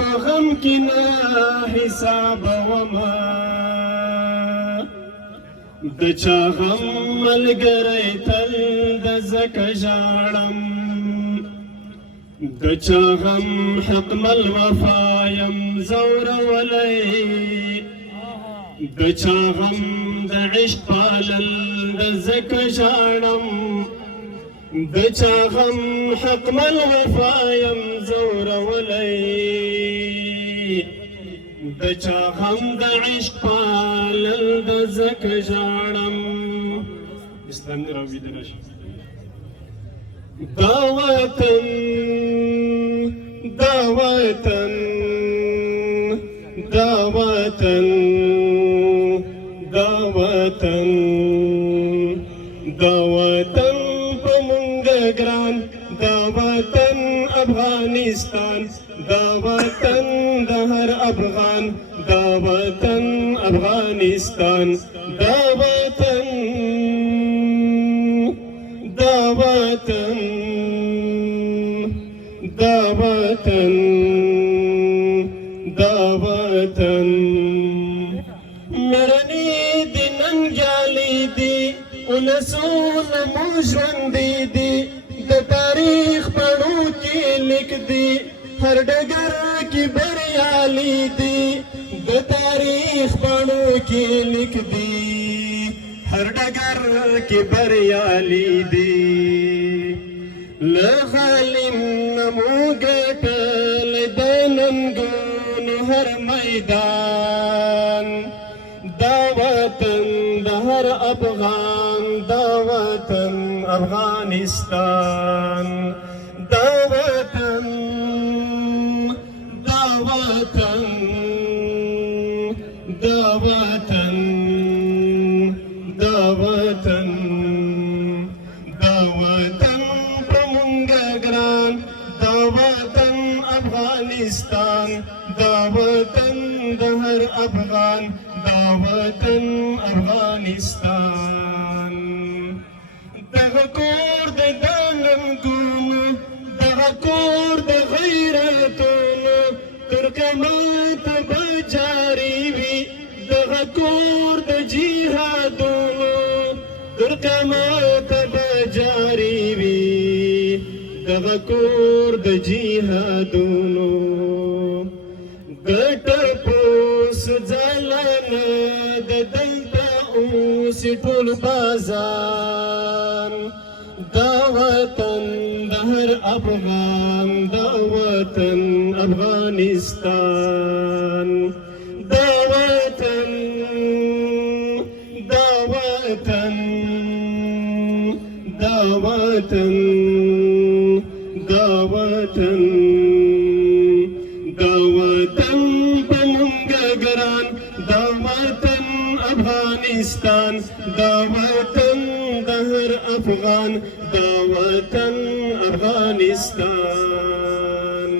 په غم کې نه حساب وما د چا غم ملګری تل د زکه ژاړم د چا غم حکم الوفا یم زورولی د چا غم د عشق پالل د زکه ژاړم د چا غم حکم الوفا یم زورولی د چا غم د عشق پالل د زکه ژاړم اسلام دې راویده راشي دا وطن دا وطن دا وطن دا وطن دا وطن په مونږ ګران دا وطن افغانستان دا وطن د هر افغان دا وطن افغانستان دا وطن دا وطن دا وطن دا وطن مرنی دی ننگیالی دی اولسون مو ژوندی دی د تاریخ پړو کې لیک دی هر ډګر کې بریالي دي د تاریخ پاڼو کې لیک دي هر ډګر کې بریالي دي له غالم نه مو ګټلی د ننګونو هر میدان دا وطن د هر افغان دا وطن افغانستان دا وطن دا وطن دا وطن دا وطن دا وطن په مونږ ګران دا وطن افغانستان دا وطن د هر افغان دا وطن افغانستان دغه کور د ننګونو دغه کور د غیرتونو تر قیامت به جاري وي دغه کور د جهادونو تر قیامت به جاري وي دغه کور د جهادونو ګټه پوس ځلانه د دلته اوس ټول بازار دا وطن د هر افغان دا وطن افغانستان دا وطن دا وطن دا وطن دا وطن دا وطن په مونږ ګران دا وطن افغانستان دا وطن د هر افغان دا وطن افغانستان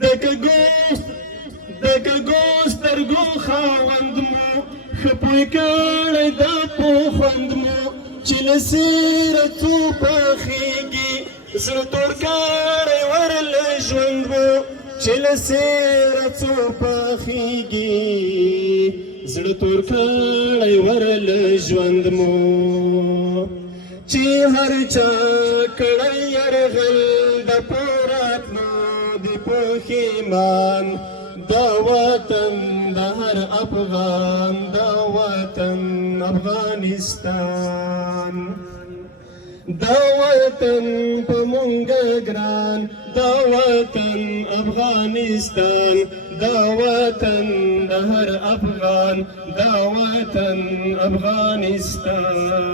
دکه ګوسترګو خاوند مو ښه پوی کړی دا پوخوند مو چې له سیرتو پخېږي زړه تور کړی ورله ژوند مو چې له سیرتو پخېږي زړه تور کړی ورله ژوند مو چې هر چا کړی یرغل د پوراتلو د پښیمان دا وطن د هر افغان دا وطن افغانستان دا وطن په مونږ ګران دا وطن افغانستان دا وطن د هر افغان دا وطن افغانستان